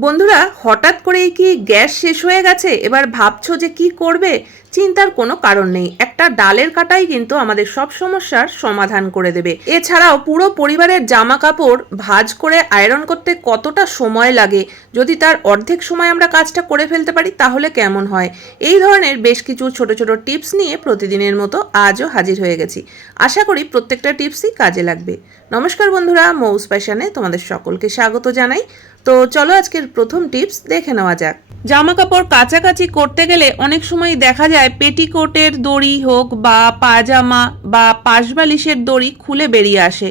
বন্ধুরা, হঠাৎ করেই কি গ্যাস শেষ হয়ে গেছে? এবার ভাবছ যে কি করবে? চিন্তার কোনো কারণ নেই। একটা ডালের কাটাই কিন্তু আমাদের সব সমস্যার সমাধান করে দেবে। এছাড়াও পুরো পরিবারের জামা কাপড় ভাজ করে আয়রন করতে কতটা সময় লাগে? যদি তার অর্ধেক সময় আমরা কাজটা করে ফেলতে পারি, তাহলে কেমন হয়? এই ধরনের বেশ কিছু ছোট ছোট টিপস নিয়ে প্রতিদিনের মতো আজও হাজির হয়ে গেছি। আশা করি প্রত্যেকটা টিপসই কাজে লাগবে। নমস্কার বন্ধুরা মৌস প্যাশনে তোমাদের সকলকে স্বাগত জানাই। তো চলো আজকের প্রথম টিপস দেখে নেওয়া যাক। জামা কাপড় কাছাকাছি করতে গেলে অনেক সময় দেখা যায় পেটিকোটের দড়ি হোক বা পাজামা বা পাশবালিশের দড়ি খুলে বেরিয়ে আসে।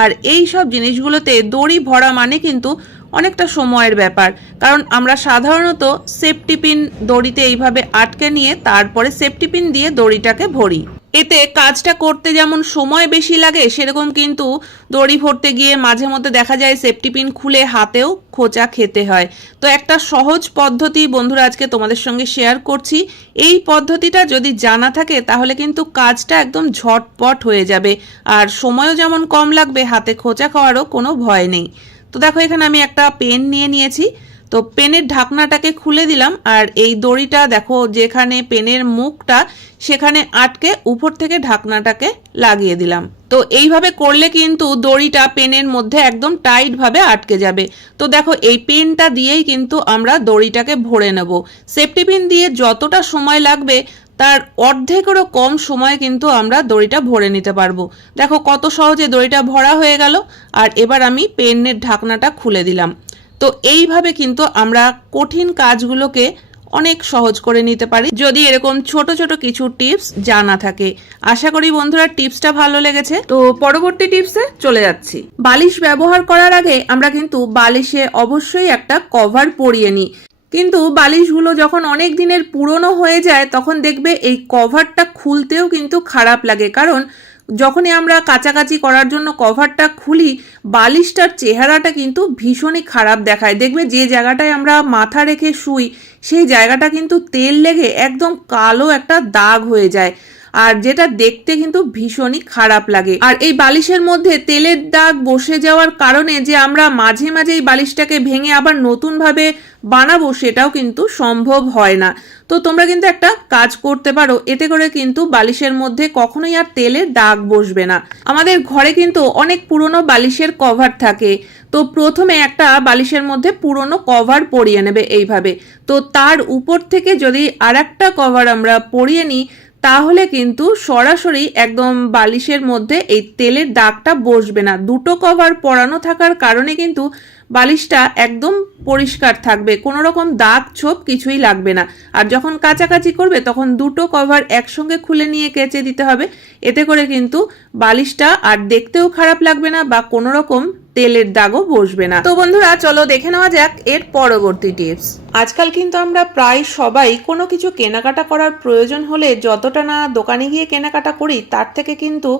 আর এই সব জিনিসগুলোতে দড়ি ভরা মানে কিন্তু অনেকটা সময়ের ব্যাপার। কারণ আমরা সাধারণত সেফটি পিন দড়িতে এইভাবে আটকে নিয়ে তারপরে সেফটি পিন দিয়ে দড়িটাকে ভরি। এতে কাজটা করতে যেমন সময় বেশি লাগে, সেরকম কিন্তু দড়ি ভরতে গিয়ে মাঝে মধ্যে দেখা যায় সেফটি পিন খুলে হাতেও খোঁচা খেতে হয়। তো একটা সহজ পদ্ধতি বন্ধুরা আজকে তোমাদের সঙ্গে শেয়ার করছি। এই পদ্ধতিটা যদি জানা থাকে, তাহলে কিন্তু কাজটা একদম ঝটপট হয়ে যাবে। আর সময়ও যেমন কম লাগবে, হাতে খোঁচা খাওয়ারও কোনো ভয় নেই। তো দেখো এখানে আমি একটা পেন নিয়ে নিয়েছি। তো পেনের ঢাকনাটাকে খুলে দিলাম, আর এই দড়িটা দেখো যেখানে পেনের মুখটা, সেখানে আটকে উপর থেকে ঢাকনাটাকে লাগিয়ে দিলাম। তো এইভাবে করলে কিন্তু দড়িটা পেনের মধ্যে একদম টাইট ভাবে আটকে যাবে। তো দেখো এই পেনটা দিয়েই কিন্তু আমরা দড়িটাকে ভরে নেব। সেফটি পিন দিয়ে যতটা সময় লাগবে, তার অর্ধেকেরও কম সময়ে কিন্তু আমরা দড়িটা ভরে নিতে পারব। দেখো কত সহজে দড়িটা ভরা হয়ে গেল, আর এবার আমি পেনের ঢাকনাটা খুলে দিলাম। তো এইভাবে কিন্তু আমরা কঠিন কাজগুলোকে অনেক সহজ করে নিতে পারি। যদি এরকম ছোট ছোট কিছু টিপস জানা থাকে, আশা করি বন্ধুরা টিপসটা ভালো লেগেছে। তো পরবর্তী টিপসে চলে যাচ্ছি। বালিশ ব্যবহার করার আগে আমরা কিন্তু বালিশে অবশ্যই একটা কভার পরিয়ে নিই। কিন্তু বালিশগুলো যখন অনেক দিনের পুরনো হয়ে যায়, তখন দেখবে এই কভারটা খুলতেও কিন্তু খারাপ লাগে। কারণ যখনই আমরা কাছাকাছি করার জন্য কভারটা খুলি, বালিশটার চেহারাটা কিন্তু ভীষণই খারাপ দেখায়। দেখবে যে জায়গাটায় আমরা মাথা রেখে শুই, সেই জায়গাটা কিন্তু তেল লেগে একদম কালো একটা দাগ হয়ে যায়। আর যেটা দেখতে কিন্তু ভীষণই খারাপ লাগে। আর এই বালিশের মধ্যে তেলের দাগ বসে যাওয়ার কারণে যে আমরা মাঝে মাঝে এই বালিশটাকে ভেঙে আবার নতুনভাবে বানাবো সেটাও কিন্তু সম্ভব হয় না। তো তোমরা কিন্তু একটা কাজ করতে পারো, এতে করে কিন্তু বালিশের মধ্যে কখনোই আর তেলের দাগ বসবে না। আমাদের ঘরে কিন্তু অনেক পুরনো বালিশের কভার থাকে, তো প্রথমে একটা বালিশের মধ্যে পুরনো কভার পরিয়ে নেবে এইভাবে। তো তার উপর থেকে যদি আর একটা কভার আমরা পরিয়ে নিই তাহলে কিন্তু সরাসরি একদম বালিশের মধ্যে এই তেলের দাগটা বসবে না। দুটো কভার পরানো থাকার কারণে কিন্তু বালিশটা একদম পরিষ্কার থাকবে। কোনো রকম দাগ ছোপ কিছুই লাগবে না। আর যখন কাছাকাছি করবে, তখন দুটো কভার একসঙ্গে খুলে নিয়ে কেচে দিতে হবে। এতে করে কিন্তু বালিশটা আর দেখতেও খারাপ লাগবে না বা কোনো রকম তেলের দাগও বসবে না। তো বন্ধুরা, চলো দেখে নেওয়া যাক এর পরবর্তী টিপস। আজকাল কিন্তু আমরা প্রায় সবাই কোনো কিছু কেনাকাটা করার প্রয়োজন হলে যতটা না দোকানে গিয়ে কেনাকাটা করি, তার থেকে কিন্তু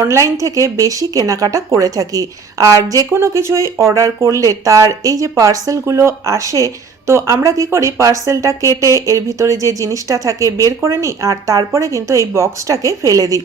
অনলাইন থেকে বেশি কেনাকাটা করে থাকি। আর যে কোনো কিছুই অর্ডার করলে তার এই যে পার্সেলগুলো আসে, তো আমরা কি করি, পার্সেলটা কেটে এর ভিতরে যে জিনিসটা থাকে বের করে নিই আর তারপরে কিন্তু এই বক্সটাকে ফেলে দিই।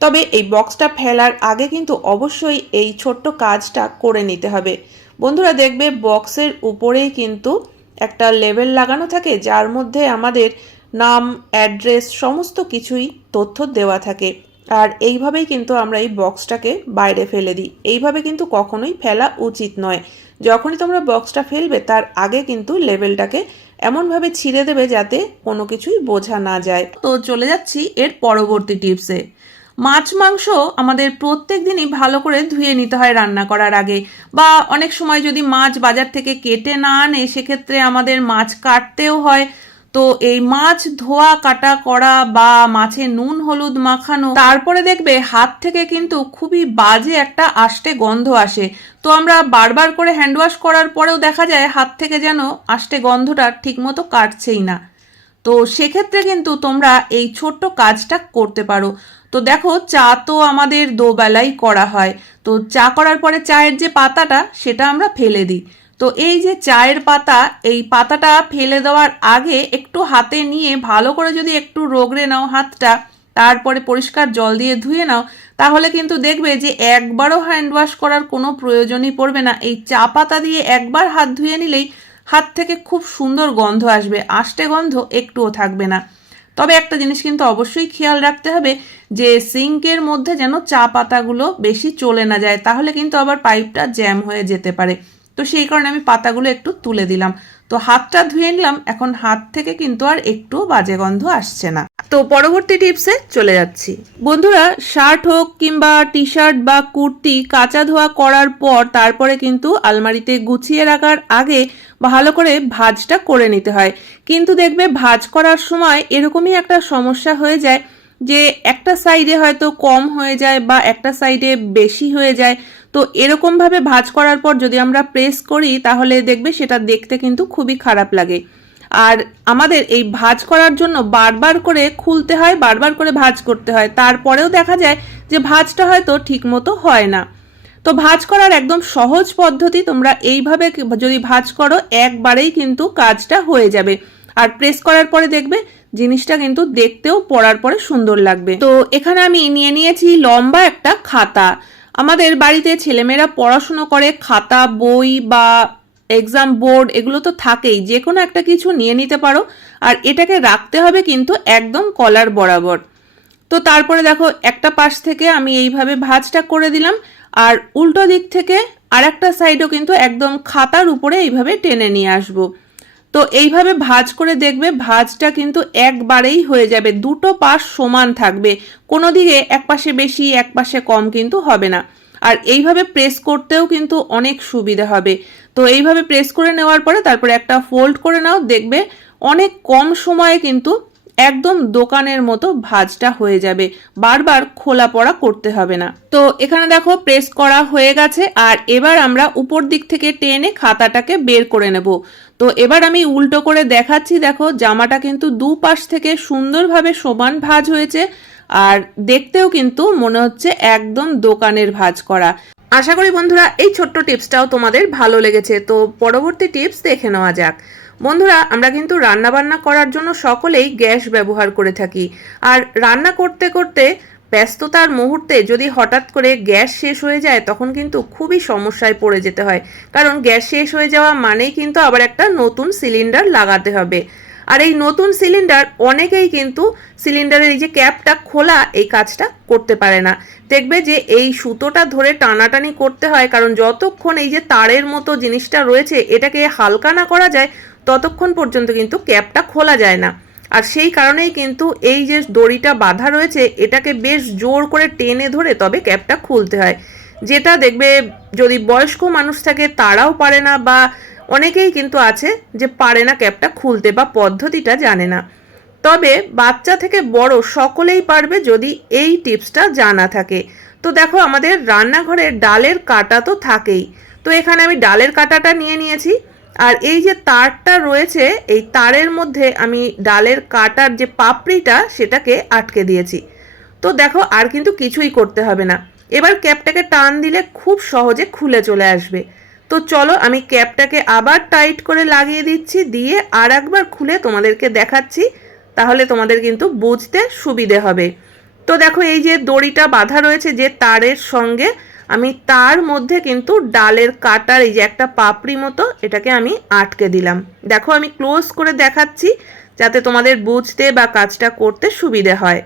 তবে এই বক্সটা ফেলার আগে কিন্তু অবশ্যই এই ছোট্ট কাজটা করে নিতে হবে। বন্ধুরা, দেখবে বক্সের উপরেই কিন্তু একটা লেবেল লাগানো থাকে, যার মধ্যে আমাদের নাম অ্যাড্রেস সমস্ত কিছুই তথ্য দেওয়া থাকে। আর এইভাবেই কিন্তু আমরা এই বক্সটাকে বাইরে ফেলে দিই। এইভাবে কিন্তু কখনোই ফেলা উচিত নয়। যখনই তোমরা বক্সটা ফেলবে, তার আগে কিন্তু লেবেলটাকে এমনভাবে ছিঁড়ে দেবে যাতে কোনো কিছুই বোঝা না যায়। তো চলে যাচ্ছি এর পরবর্তী টিপসে মাছ, মাংস আমাদের প্রত্যেক দিনই ভালো করে ধুয়ে নিতে হয় রান্না করার আগে। বা অনেক সময় যদি মাছ বাজার থেকে কেটে না আনে, সেক্ষেত্রে আমাদের মাছ কাটতেও হয়। তো এই মাছ ধোয়া, কাটা করা বা মাছে নুন, হলুদ মাখানো, তারপরে দেখবে হাত থেকে কিন্তু খুবই বাজে একটা আষ্টে গন্ধ আসে। তো আমরা বারবার করে হ্যান্ড ওয়াশ করার পরেও দেখা যায় হাত থেকে যেন আষ্টে গন্ধটা ঠিকমতো কাটছেই না। তো সেক্ষেত্রে কিন্তু তোমরা এই ছোট্ট কাজটা করতে পারো। তো দেখো, চা তো আমাদের দোবেলাই করা হয়। তো চা করার পরে চায়ের যে পাতাটা, সেটা আমরা ফেলে দিই। তো এই যে চায়ের পাতা, এই পাতাটা ফেলে দেওয়ার আগে একটু হাতে নিয়ে ভালো করে যদি একটু রোগড়ে নাও হাতটা, তারপরে পরিষ্কার জল দিয়ে ধুয়ে নাও, তাহলে কিন্তু দেখবে যে একবারও হ্যান্ড ওয়াশ করার কোনো প্রয়োজনই পড়বে না। এই চা পাতা দিয়ে একবার হাত ধুয়ে নিলেই হাত থেকে খুব সুন্দর গন্ধ আসবে। আষ্টে গন্ধ একটুও থাকবে না। তবে একটা জিনিস কিন্তু অবশ্যই খেয়াল রাখতে হবে যে সিঙ্কের মধ্যে যেন চা পাতাগুলো বেশি চলে না যায়, তাহলে কিন্তু আবার পাইপটা জ্যাম হয়ে যেতে পারে। তো সেই কারণে আমি পাতাগুলো একটু তুলে দিলাম। তো হাতটা ধুয়ে নিলাম, এখন হাত থেকে কিন্তু আর একটু বাজে গন্ধ আসছে না। তো পরবর্তী টিপসে চলে যাচ্ছি। বন্ধুরা, শার্ট হোক কিংবা টি শার্ট বা কুর্তি কাঁচা ধোয়া করার পর তারপরে কিন্তু আলমারিতে গুছিয়ে রাখার আগে ভালো করে ভাজটা করে নিতে হয়। কিন্তু দেখবে ভাজ করার সময় এরকমই একটা সমস্যা হয়ে যায় যে একটা সাইডে হয়তো কম হয়ে যায় বা একটা সাইডে বেশি হয়ে যায়। তো এরকমভাবে ভাঁজ করার পর যদি আমরা প্রেস করি, তাহলে দেখবে সেটা দেখতে কিন্তু খুবই খারাপ লাগে। আর আমাদের এই ভাঁজ করার জন্য বারবার করে খুলতে হয়, বারবার করে ভাঁজ করতে হয়। তারপরেও দেখা যায় যে ভাঁজটা হয়তো ঠিকমতো হয় না। তো ভাঁজ করার একদম সহজ পদ্ধতি তোমরা এইভাবে যদি ভাঁজ করো, একবারেই কিন্তু কাজটা হয়ে যাবে। আর প্রেস করার পরে দেখবে জিনিসটা কিন্তু দেখতেও পড়ার পরে সুন্দর লাগবে। তো এখানে আমি নিয়ে নিয়েছি লম্বা একটা খাতা। আমাদের বাড়িতে ছেলেমেয়েরা পড়াশুনো করে, খাতা, বই বা এক্সাম বোর্ড এগুলো তো থাকেই যে কোনো একটা কিছু নিয়ে নিতে পারো। আর এটাকে রাখতে হবে কিন্তু একদম কলার বরাবর। তো তারপরে দেখো, একটা পাশ থেকে আমি এইভাবে ভাঁজটা করে দিলাম। আর উল্টো দিক থেকে আর একটা সাইডও কিন্তু একদম খাতার উপরে এইভাবে টেনে নিয়ে আসব। তো এইভাবে ভাঁজ করে দেখবে ভাঁজটা কিন্তু একবারেই হয়ে যাবে। দুটো পাশ সমান থাকবে। কোনো দিকে এক পাশে বেশি, এক পাশে কম কিন্তু হবে না। আর এইভাবে প্রেস করতেও কিন্তু অনেক সুবিধা হবে। তো এইভাবে প্রেস করে নেওয়ার পরে তারপরে একটা ফোল্ড করে নাও, দেখবে অনেক কম সময়ে কিন্তু একদম দোকানের মতো ভাজটা হয়ে যাবে। বারবার খোলা পড়া করতে হবে না। তো এখানে দেখো প্রেস করা হয়ে গেছে। আর এবার আমরা উপর দিক থেকে টেনে খাতাটাকে বের করে নেব। তো এবার আমি উল্টো করে দেখাচ্ছি, দেখো, জামাটা কিন্তু দু পাশ থেকে সুন্দরভাবে সমান ভাজ হয়েছে আর দেখতেও কিন্তু মনে হচ্ছে একদম দোকানের ভাজ করা। আশা করি বন্ধুরা এই ছোট্ট টিপসটাও তোমাদের ভালো লেগেছে, তো পরবর্তী টিপস দেখে নেওয়া যাক। বন্ধুরা, আমরা কিন্তু রান্না বান্না করার জন্য সকলেই গ্যাস ব্যবহার করে থাকি। আর রান্না করতে করতে ব্যস্ততার মুহূর্তে যদি হঠাৎ করে গ্যাস শেষ হয়ে যায়, তখন কিন্তু খুবই সমস্যায় পড়ে যেতে হয়। কারণ গ্যাস শেষ হয়ে যাওয়া মানেই কিন্তু আবার একটা নতুন সিলিন্ডার লাগাতে হবে। আর এই নতুন সিলিন্ডার অনেকেই কিন্তু সিলিন্ডারের এই যে ক্যাপটা খোলা, এই কাজটা করতে পারে না। দেখবে যে এই সুতোটা ধরে টানাটানি করতে হয়, কারণ যতক্ষণ এই যে তারের মতো জিনিসটা রয়েছে, এটাকে হালকা না করা যায়, ততক্ষণ পর্যন্ত কিন্তু ক্যাপটা খোলা যায় না। আর সেই কারণেই কিন্তু এই যে দড়িটা বাঁধা রয়েছে, এটাকে বেশ জোর করে টেনে ধরে তবে ক্যাপটা খুলতে হয়। যেটা দেখবে যদি বয়স্ক মানুষ থাকে তারাও পারে না বা অনেকেই কিন্তু আছে যে পারে না ক্যাপটা খুলতে বা পদ্ধতিটা জানে না। তবে বাচ্চা থেকে বড় সকলেই পারবে যদি এই টিপসটা জানা থাকে। তো দেখো আমাদের রান্নাঘরে ডালের কাটা তো থাকেই। তো এখানে আমি ডালের কাটাটা নিয়ে নিয়েছি। আর এই যে তারটা রয়েছে, এই তারের মধ্যে আমি ডালের কাটার যে পাপড়িটা, সেটাকে আটকে দিয়েছি। তো দেখো, আর কিন্তু কিছুই করতে হবে না। এবার ক্যাপটাকে টান দিলে খুব সহজে খুলে চলে আসবে। তো চলো, আমি ক্যাপটাকে আবার টাইট করে লাগিয়ে দিচ্ছি, দিয়ে আর একবার খুলে তোমাদেরকে দেখাচ্ছি। তাহলে তোমাদের কিন্তু বুঝতে সুবিধে হবে। তো দেখো, এই যে দড়িটা বাঁধা রয়েছে যে তারের সঙ্গে আমি তার মধ্যে কিন্তু ডালের কাটার এই যে একটা পাপড়ি মতো এটাকে আমি আটকে দিলাম। দেখো আমি ক্লোজ করে দেখাচ্ছি যাতে তোমাদের বুঝতে বা কাজটা করতে সুবিধে হয়।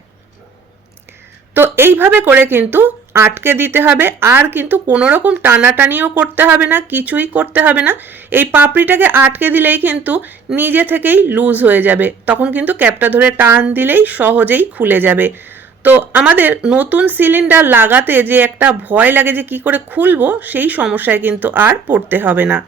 তো এইভাবে করে কিন্তু আটকে দিতে হবে, আর কিন্তু কোনো রকম টানাটানিও করতে হবে না, কিছুই করতে হবে না। এই পাপড়িটাকে আটকে দিলেই কিন্তু নিজে থেকেই লুজ হয়ে যাবে। তখন কিন্তু ক্যাপটা ধরে টান দিলেই সহজেই খুলে যাবে। তো আমাদের নতুন সিলিন্ডার লাগাতে যে একটা ভয় লাগে যে কি করে খুলবো, সেই সমস্যায় কিন্তু আর পড়তে হবে না।